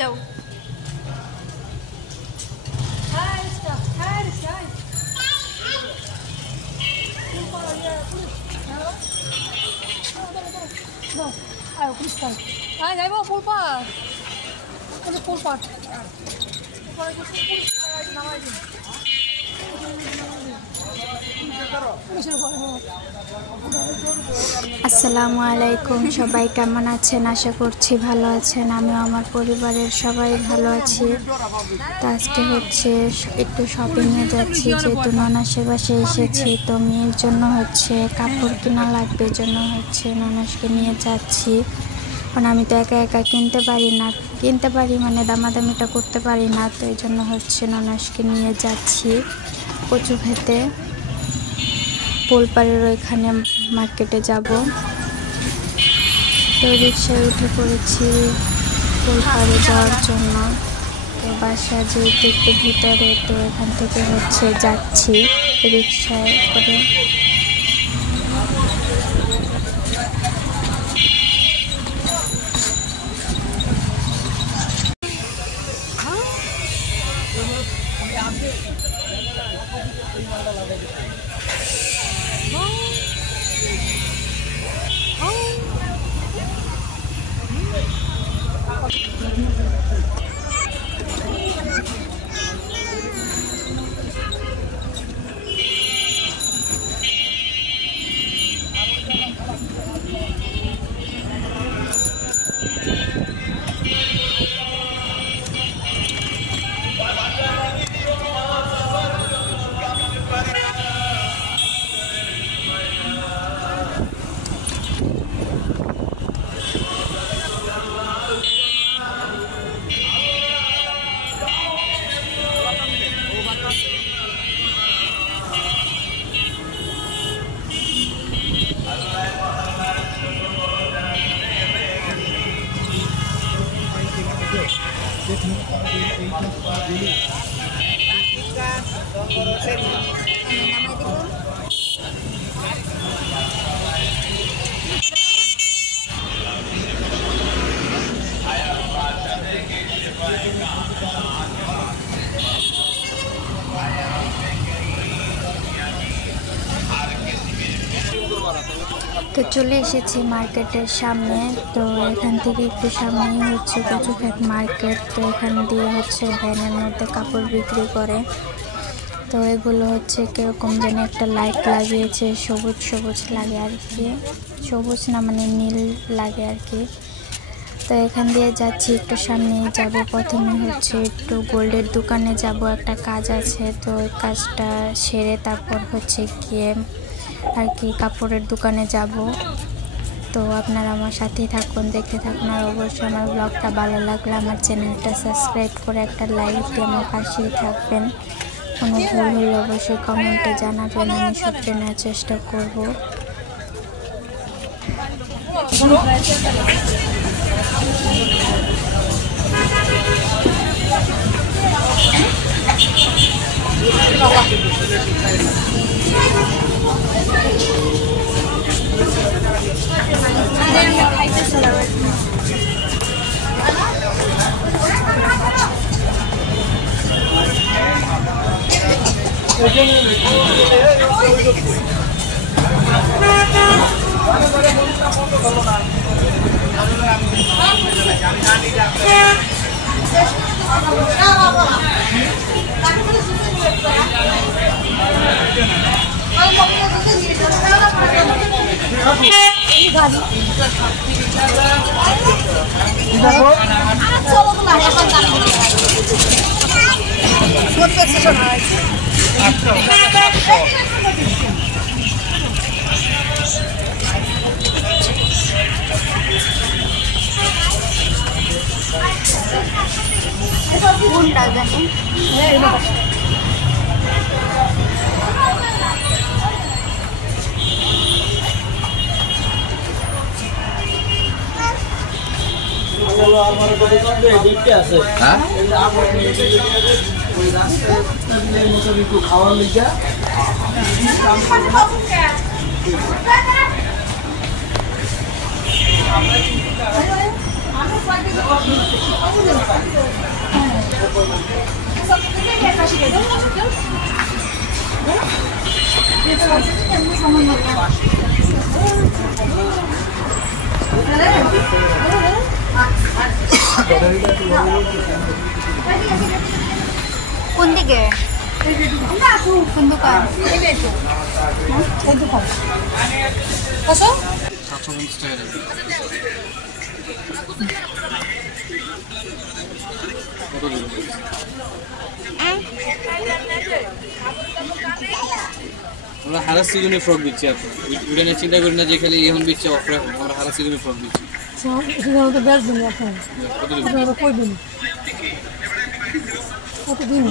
যাও। যাইব ফুলপাত ফুলপাত আসসালামু আলাইকুম, সবাই কেমন আছেন? আশা করছি ভালো আছেন। আমিও আমার পরিবারের সবাই ভালো আছি। তো আজকে হচ্ছে একটু শপিংয়ে যাচ্ছি, যেহেতু ননাসের বাসায় এসেছি। তো মেয়ের জন্য হচ্ছে কাপড় কেনা লাগবে, জন্য হচ্ছে ননাসকে নিয়ে যাচ্ছি। কারণ আমি তো একা একা কিনতে পারি মানে দামাদামিটা করতে পারি না। তো এই জন্য হচ্ছে ননাসকে নিয়ে যাচ্ছি কচু খেতে। পোলপাড়ের ওইখানে মার্কেটে যাব। তো রিক্সায় উঠে পড়েছি পোলপাড়ে যাওয়ার জন্য। তো বাসা যেহেতু একটু ভিতরে, তো এখান থেকে হচ্ছে যাচ্ছি রিক্সায় করে। তো চলে এসেছি মার্কেটের সামনে। তো এখান থেকে একটু সামনেই হচ্ছে কচুক্ষেত মার্কেট। তো এখান দিয়ে হচ্ছে ভ্যানের মধ্যে কাপড় বিক্রি করে। তো এগুলো হচ্ছে কীরকম যেন একটা লাইট লাগিয়েছে, সবুজ সবুজ লাগে আর কি, সবুজ না মানে নীল লাগে আর কি। তো এখান দিয়ে যাচ্ছি, একটু সামনে যাব। প্রথমে হচ্ছে একটু গোল্ডের দোকানে যাব, একটা কাজ আছে। তো ওই কাজটা সেরে তারপর হচ্ছে গিয়ে আর কি কাপড়ের দোকানে যাব। তো আপনারা আমার সাথেই থাকুন, দেখতে থাকুন। আর অবশ্যই আমার ব্লগটা ভালো লাগলে আমার চ্যানেলটা সাবস্ক্রাইব করে একটা লাইক দিয়ে আমার পাশেই থাকবেন। কোনো ভুল হলে অবশ্যই কমেন্টে জানাবেন, আমি সত্যি নেওয়ার চেষ্টা করব। কোনটা জানি খাওয়ার লিগা কোন দিকে কোন দোকান এই দোকান কত 750 টাকা আমরা হারা সিজনে ফ্রক দিচ্ছি এখন এটা নিয়ে চিন্তা করি না যে খালি এখন দিচ্ছে অফার আমরা হারা সিজনে ফ্রক দিচ্ছি সেটা তো বেশ দিন এখন আপনারা কই দিন কত দিন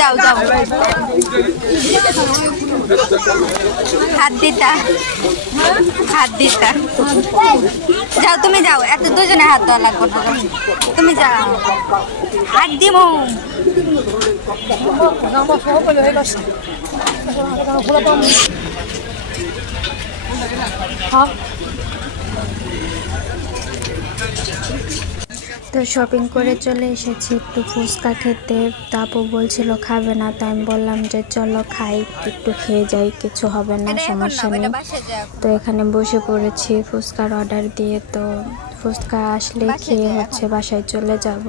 যাও যাও হাত দিতা যাও তুমি যাও এত দুজনে হাত দেওয়া লাগবে না তুমি যাও হাত দিমু তো শপিং করে চলে এসেছি একটু ফুচকা খেতে। তাপু বলছিল খাবে না, তো আমি বললাম যে চলো খাই, একটু খেয়ে যাই, কিছু হবে না, সমস্যা নেই। তো এখানে বসে পড়েছি ফুচকার অর্ডার দিয়ে। তো ফুচকা আসলে খেয়ে হচ্ছে বাসায় চলে যাব।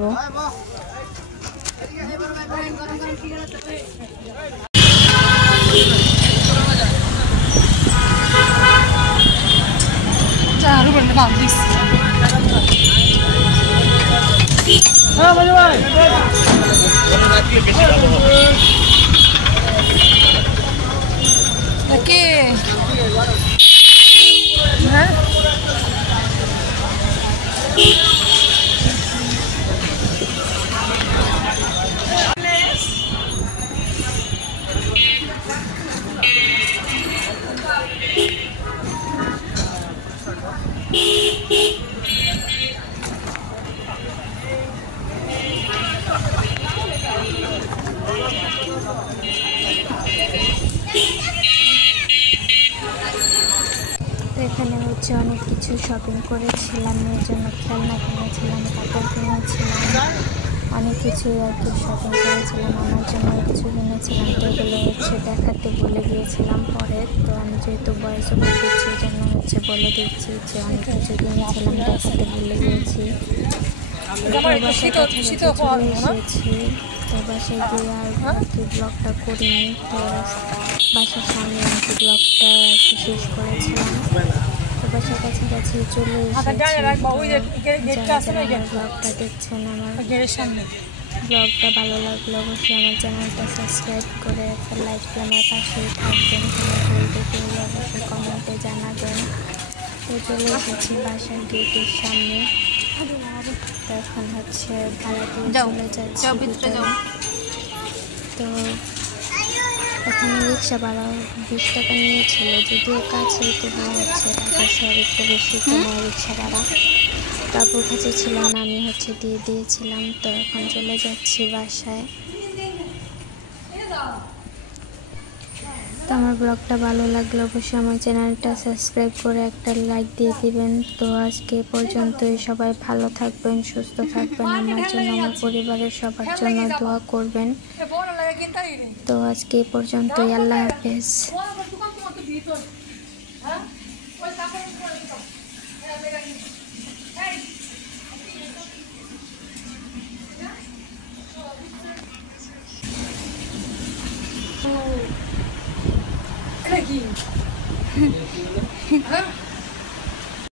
এখানে হচ্ছে অনেক কিছু শপিং করেছিলাম, মেয়ের জন্য খেলনা কিনেছিলাম, কাপড় কিনেছিলাম, অনেক কিছু আর কি শপিং করেছিলাম। আমার জন্য কিছু কিনেছিলাম, তো এগুলো হচ্ছে দেখাতে ভুলে গিয়েছিলাম পরে। তো আমি যেহেতু বয়স ওভার দিচ্ছি, এই জন্য হচ্ছে বলে দিচ্ছি যে অনেক কিছু কিনেছিলাম, দেখাতে ভুলে গিয়েছি। এসেছি তো বাসায় গিয়ে আর কি ব্লগটা করিনি। তো বাসার সামনে আর কি ব্লগটা শেষ করেছিলাম। তো বাসার কাছাকাছি চলে এসেছি। ব্লগটা দেখছেন, আমার ব্লগটা ভালো লাগলে অবশ্যই আমার চ্যানেলটা সাবস্ক্রাইব করে একটা লাইক দিয়ে আমার পাশেই থাকবেন। কোনো ভুল দেখে অবশ্যই কমেন্টে জানাবেন। তো চলে এসেছি বাসার গেটের সামনে। তো এখন হচ্ছে ভাড়া দিয়ে চলে যাচ্ছি। তো এখানে রিক্সা ভাড়া 20 টাকা নিয়েছিল, যদিও কাছে, তবু হচ্ছে টাকা শহর একটু বেশি কোনো রিক্সা ভাড়া। তারপর কাছে ছিল না, আমি হচ্ছে দিয়ে দিয়েছিলাম। তো এখন চলে যাচ্ছি বাসায়। তো আমার ব্লগটা ভালো লাগলে অবশ্যই আমার চ্যানেলটা সাবস্ক্রাইব করে একটা লাইক দিয়ে দিবেন। তো আজকে পর্যন্তই, সবাই ভালো থাকবেন, সুস্থ থাকবেন, আমার জন্য, আমার পরিবারের সবার জন্য দোয়া করবেন। তো আজকে পর্যন্তই, আল্লাহ হাফেজ। এটা কি? হ্যাঁ